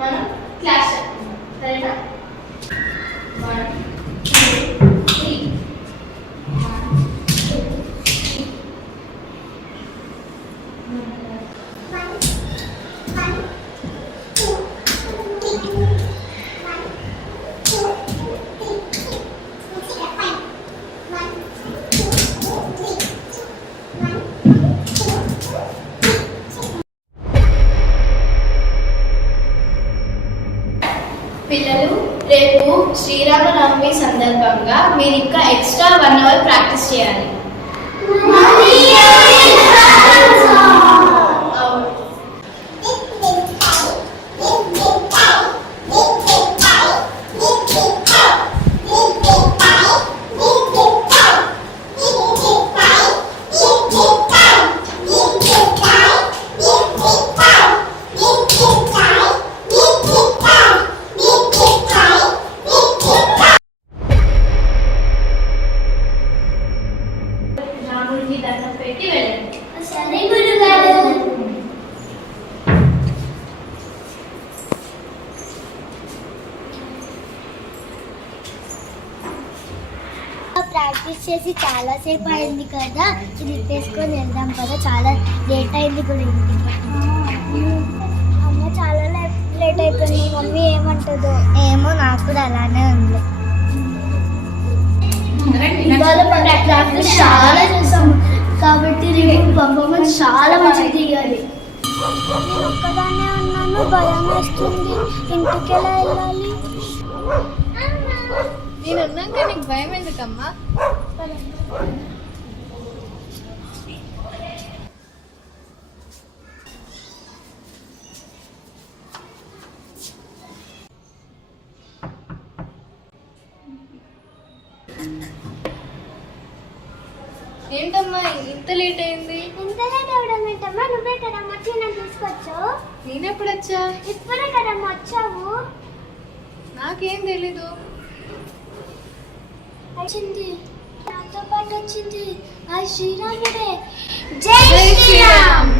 మనం క్లాస్ చెప్తున్నాం సరేనా 1 2 3 పిల్లలు రేపు శ్రీరామనవమి సందర్భంగా మీరు ఇంకా ఎక్స్ట్రా 1 అవర్ ప్రాక్టీస్ చేయాలి. రాముడికి దండం పెట్టి వెళ్ళండి. సరే గురుగారు. ప్రాక్టీస్ చేసి చాలా సేపు అయింది కదా, ఇది తీసుకొని వెళ్దాం కదా, చాలా లేట్ అయింది కూడా ఇంటికి. అమ్మ చాలా లేట్ అయిపోయింది, మమ్మీ ఏమంటుందో ఏమో, నాకు కూడా అలానే ఉంది. ప్రాక్టీస్ చాలా చేసాము కాబట్టి రేపు పర్ఫార్మెన్స్ చాలా మంచిగా దిగాలి. నేను ఒక్కదాన్నే ఉన్నాను, భయం వేస్తుంది, ఇంటికి ఎలా వెళ్ళాలి? నేను ఉన్నాక నీకు భయం ఎందుకమ్మా? ఏంటమ్మా ఇంత లేట్ అయింది? ఇంత లేట్ అవడం ఏంటమ్మా, నువ్వే కదా వచ్చి నన్ను తీసుకొచ్చావు. నేనెప్పుడు వచ్చా? ఇప్పుడే కదా వచ్చావు. నాకేం తెలీదు. వచ్చింది, నాతో పాటు వచ్చింది ఆ శ్రీరాముడే. జై శ్రీరామ్.